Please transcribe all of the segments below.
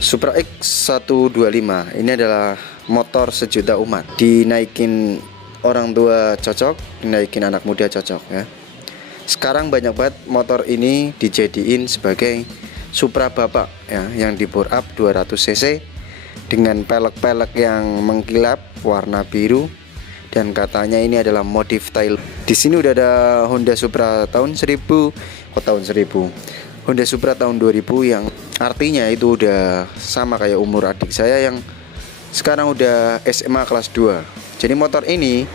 Supra X125 ini adalah motor sejuta umat. Dinaikin orang tua cocok, dinaikin anak muda cocok ya. Sekarang banyak banget motor ini dijadiin sebagai Supra bapak ya, yang di bore up 200 cc dengan pelek-pelek yang mengkilap warna biru, dan katanya ini adalah modif tail. Di sini udah ada Honda Supra tahun 1000, Honda Supra tahun 2000 yang artinya itu udah sama kayak umur adik saya yang sekarang udah SMA kelas 2. Jadi motor ini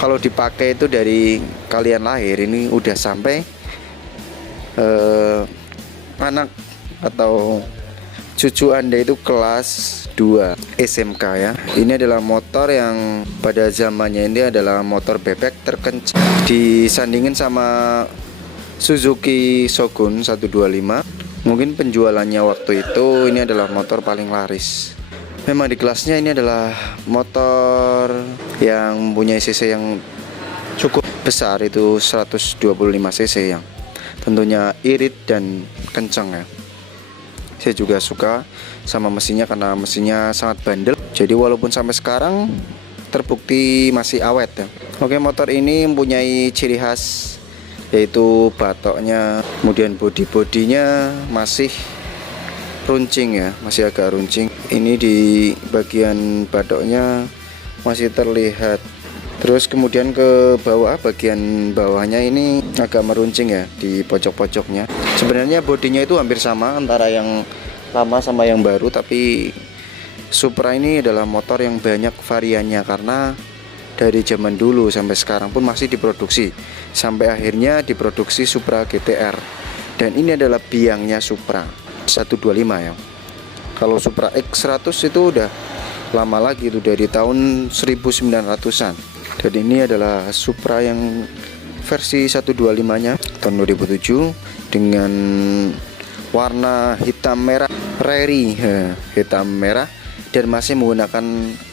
kalau dipakai itu dari kalian lahir ini udah sampai anak atau cucu Anda itu kelas 2 SMK ya. Ini adalah motor yang pada zamannya ini adalah motor bebek terkencang, disandingin sama Suzuki Shogun 125. Mungkin penjualannya waktu itu ini adalah motor paling laris. Memang di kelasnya ini adalah motor yang mempunyai cc yang cukup besar, itu 125 cc yang tentunya irit dan kencang ya. Saya juga suka sama mesinnya karena mesinnya sangat bandel. Jadi walaupun sampai sekarang terbukti masih awet ya. Oke, motor ini mempunyai ciri khas yaitu batoknya, kemudian bodinya masih runcing ya, masih agak runcing. Ini di bagian batoknya masih terlihat. Terus kemudian ke bawah, bagian bawahnya ini agak meruncing ya di pojok-pojoknya. Sebenarnya bodinya itu hampir sama antara yang lama sama yang baru, tapi Supra ini adalah motor yang banyak variannya karena dari zaman dulu sampai sekarang pun masih diproduksi, sampai akhirnya diproduksi Supra GTR. Dan ini adalah biangnya Supra 125 ya. Kalau Supra X100 itu udah lama lagi, itu dari tahun 1900-an. Dan ini adalah Supra yang versi 125-nya tahun 2007 dengan warna hitam merah rary, hitam merah, dan masih menggunakan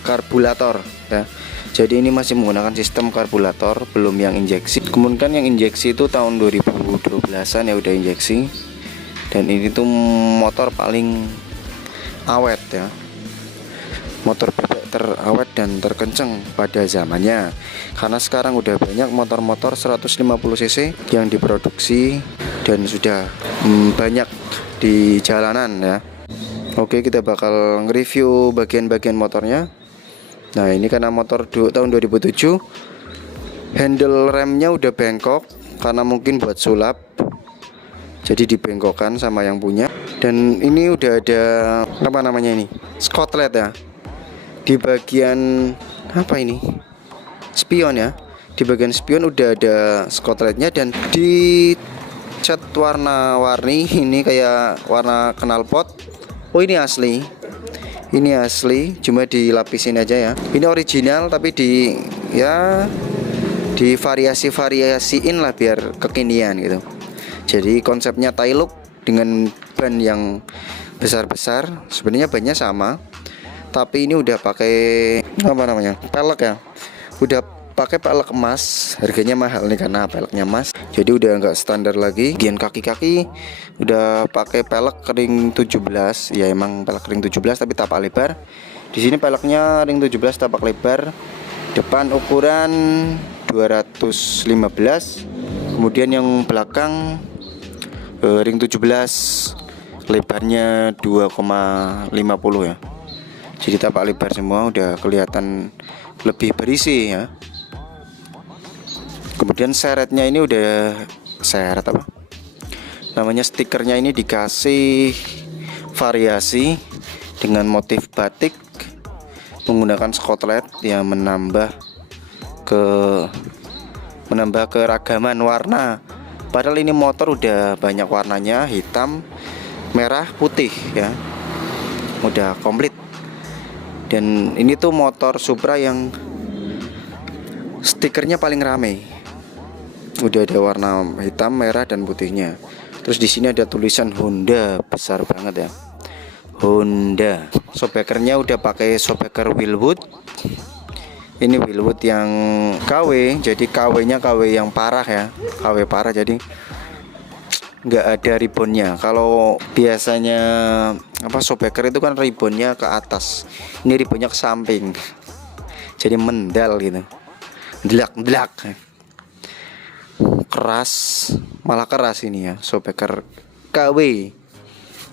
karburator ya. Jadi ini masih menggunakan sistem karburator, belum yang injeksi. Kemudian yang injeksi itu tahun 2012-an ya udah injeksi. Dan ini tuh motor paling awet ya, motor bebek terawet dan terkencang pada zamannya. Karena sekarang udah banyak motor-motor 150 cc yang diproduksi dan sudah banyak di jalanan ya. Oke, kita bakal nge-review bagian-bagian motornya. Nah, ini karena motor tahun 2007, handle remnya udah bengkok karena mungkin buat sulap, jadi dibengkokkan sama yang punya. Dan ini udah ada apa namanya ini, skotlet ya, di bagian apa ini, spion ya. Di bagian spion udah ada skotletnya dan di cat warna-warni ini kayak warna knalpot. Oh, ini asli. Ini asli, cuma dilapisin aja ya. Ini original tapi di variasiin lah biar kekinian gitu. Jadi konsepnya tail look dengan ban yang besar-besar. Sebenarnya bannya sama, tapi ini udah pakai apa namanya, pelek ya. Udah pakai pelek emas, harganya mahal nih karena peleknya emas. Jadi udah nggak standar lagi. Bagian kaki-kaki udah pakai pelek ring 17. Ya emang pelek ring 17 tapi tapak lebar. Di sini peleknya ring 17 tapak lebar. Depan ukuran 215. Kemudian yang belakang ring 17, lebarnya 2,50 ya. Jadi tapak lebar semua, udah kelihatan lebih berisi ya. Kemudian seretnya ini udah seret apa namanya, stikernya ini dikasih variasi dengan motif batik menggunakan skotlet yang menambah keragaman warna. Padahal ini motor udah banyak warnanya, hitam, merah, putih ya, udah komplit. Dan ini tuh motor Supra yang stikernya paling rame. Udah ada warna hitam, merah, dan putihnya. Terus di sini ada tulisan Honda besar banget ya, Honda. Shoebakernya udah pakai shoebaker Wilwood. Ini Wilwood yang KW, jadi KW-nya KW yang parah ya, KW parah. Jadi nggak ada ribbonnya. Kalau biasanya shockbreaker itu kan ribbonnya ke atas, ini ribbonnya ke samping, jadi mendal gitu, delak keras, malah keras ini ya shockbreaker KW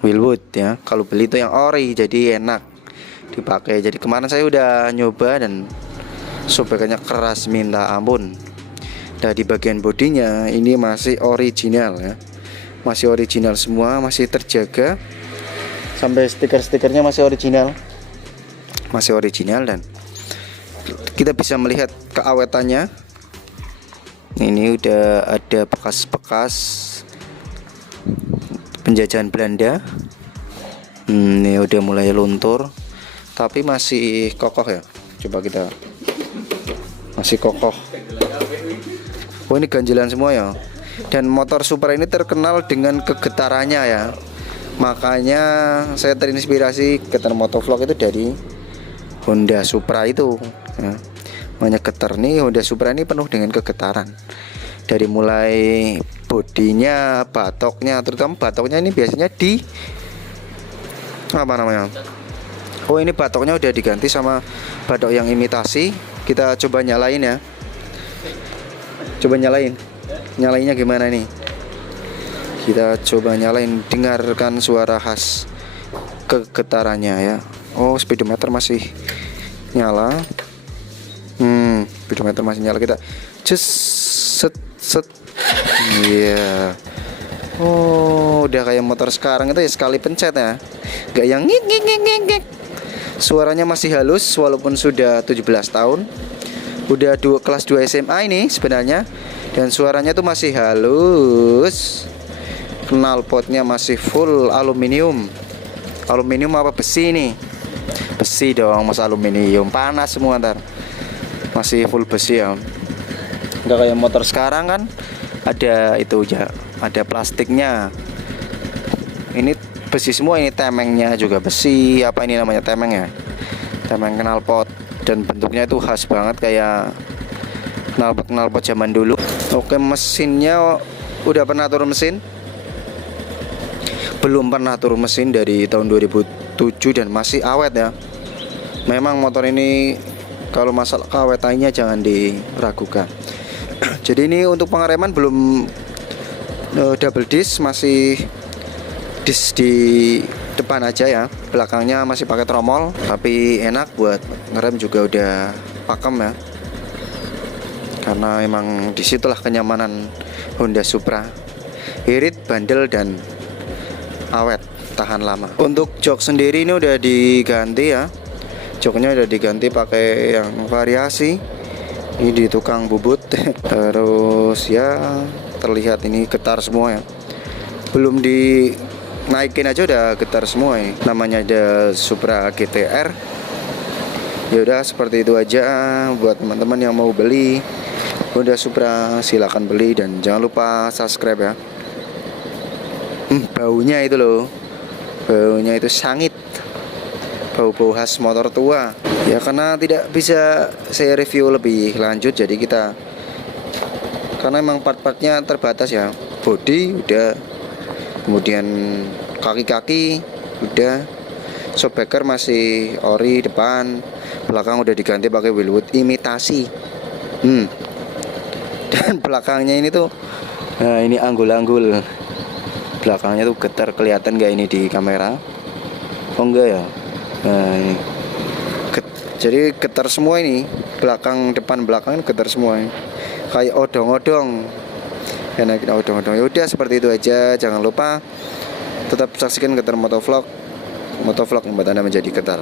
Wilwood ya. Kalau beli itu yang ori, jadi enak dipakai. Jadi kemarin saya udah nyoba dan shockbreakernya keras minta ampun. Nah, di bagian bodinya ini masih original ya, masih original semua, masih terjaga. Sampai stiker-stikernya masih original dan kita bisa melihat keawetannya. Ini udah ada bekas-bekas penjajahan Belanda. Ini udah mulai luntur, tapi masih kokoh ya. Coba kita, masih kokoh. Oh, ini ganjelan semua ya. Dan motor Supra ini terkenal dengan kegetarannya ya. Makanya saya terinspirasi getar motovlog itu dari Honda Supra itu ya. Banyak getar nih, Honda Supra ini penuh dengan kegetaran. Dari mulai bodinya, batoknya, terutama batoknya ini biasanya di oh, ini batoknya udah diganti sama batok yang imitasi. Kita coba nyalain ya. Coba nyalainnya gimana nih? Kita coba nyalain, dengarkan suara khas kegetarannya ya. Oh, speedometer masih nyala. Speedometer masih nyala. Kita set. Iya. Oh, udah kayak motor sekarang itu ya, sekali pencet ya. Gak yang ngik. Suaranya masih halus walaupun sudah 17 tahun. Udah kelas 2 SMA ini sebenarnya, dan suaranya tuh masih halus. Knalpotnya masih full aluminium apa besi nih? Besi dong, mas, aluminium panas semua ntar. Masih full besi ya, nggak kayak motor sekarang kan ada itu ya, ada plastiknya. Ini besi semua, ini temengnya juga besi. Apa ini namanya, temeng ya, temeng knalpot. Dan bentuknya itu khas banget kayak knalpot zaman dulu. Oke, mesinnya udah pernah turun mesin? Belum pernah turun mesin dari tahun 2007 dan masih awet ya. Memang motor ini kalau masalah keawetannya jangan diragukan. Jadi ini untuk pengereman belum double disc, masih disc di depan aja ya, belakangnya masih pakai tromol, tapi enak buat ngerem juga udah pakem ya, karena emang disitulah kenyamanan Honda Supra. Irit, bandel, dan awet, tahan lama. Untuk jok sendiri ini udah diganti ya, joknya udah diganti pakai yang variasi. Ini di tukang bubut. Terus ya terlihat ini getar semua ya, belum dinaikin aja udah getar semua ini. Namanya ada Supra GTR. Ya udah, seperti itu aja buat teman-teman yang mau beli Honda Supra, silakan beli dan jangan lupa subscribe ya. Baunya itu loh, baunya itu sangit, bau-bau khas motor tua ya. Karena tidak bisa saya review lebih lanjut, jadi kita, karena emang part-partnya terbatas ya. Bodi udah, kemudian kaki-kaki udah, shockbreaker masih ori depan, belakang udah diganti pakai Wilwood imitasi. Dan belakangnya ini tuh, nah ini anggul-anggul belakangnya tuh getar, kelihatan gak ini di kamera? Oh enggak ya. Nah ini jadi getar semua ini, belakang depan belakang getar semua ini, kayak odong-odong. Enak odong-odong. Ya udah, seperti itu aja. Jangan lupa tetap saksikan Getar Motovlog yang buat Anda menjadi getar.